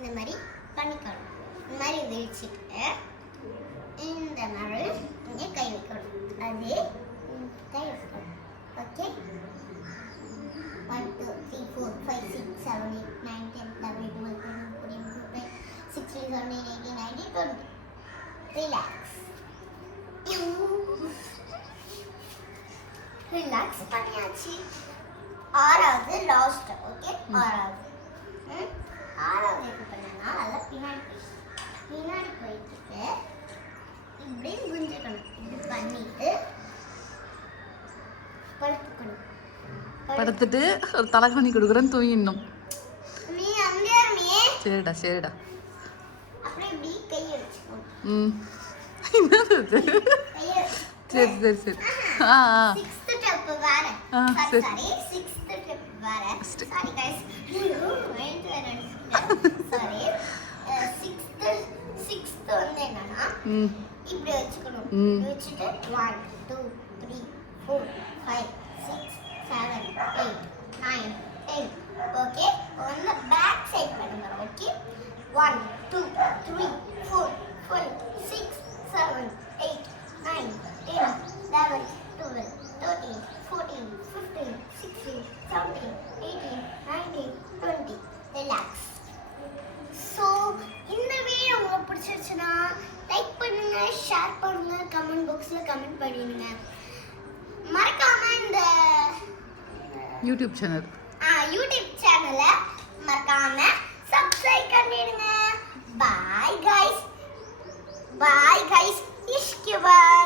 இந்த மாதிரி பண்ணிக்கணும். இந்த மாதிரி விரிச்சிட்டு இந்த மாதிரி இங்கே கை வைக்கணும். அது கை வைக்கணும். ஓகே, 1 2 3 4 5 6 7 8 9 10 11 12 13 14 15 16 17 18 19 20. ரிலாக்ஸ் ரிலாக்ஸ் பண்ணியாச்சு. ஆறாவது லாஸ்ட். ஓகே, ஆறாவது எப்படி பண்ணா அதெல்லாம் பின்னாடி போயிட்டு இப்படி குஞ்சிக்கணும். இது பண்ணிட்டு படுத்துக்கணும். படுத்துட்டு ஒரு தலைக்கணி கொடுக்குறேன்னு தூங்கிடணும். நீ அங்கே இருமியே. சரிடா சரிடா. அப்படியே இப்படி கையை வச்சுக்கணும். என்னது சரி சரி சரி. ஆ ஆ 6th ஸ்டெப் வேற. சரி. சாரி 6th ஸ்டெப் வேற. Sorry guys. சாரி 6th வந்து என்னன்னா இப்படி வச்சுக்கணும். வச்சுட்டு 1 2 3 4 5 6 7 8 9 10. ஓகே, வந்து பேக் சைடு பண்ணுங்க. ஓகே, 1 2 3 4 5 6 7 8 9 10 11 12 13 14 15 16 17 18 19 20. ரிலாக்ஸ். ஸோ இந்த வீடியோ உங்களுக்கு பிடிச்சிருச்சுன்னா லைக் பண்ணுங்க, ஷேர் பண்ணுங்க, கமெண்ட் பாக்ஸில் கமெண்ட் பண்ணிடுங்க. மறக்காம இந்த யூடியூப் சேனலை மறக்காம சப்ஸ்கிரைப் பண்ணிடுங்க. Bye guys. இஷ்கு பாய்.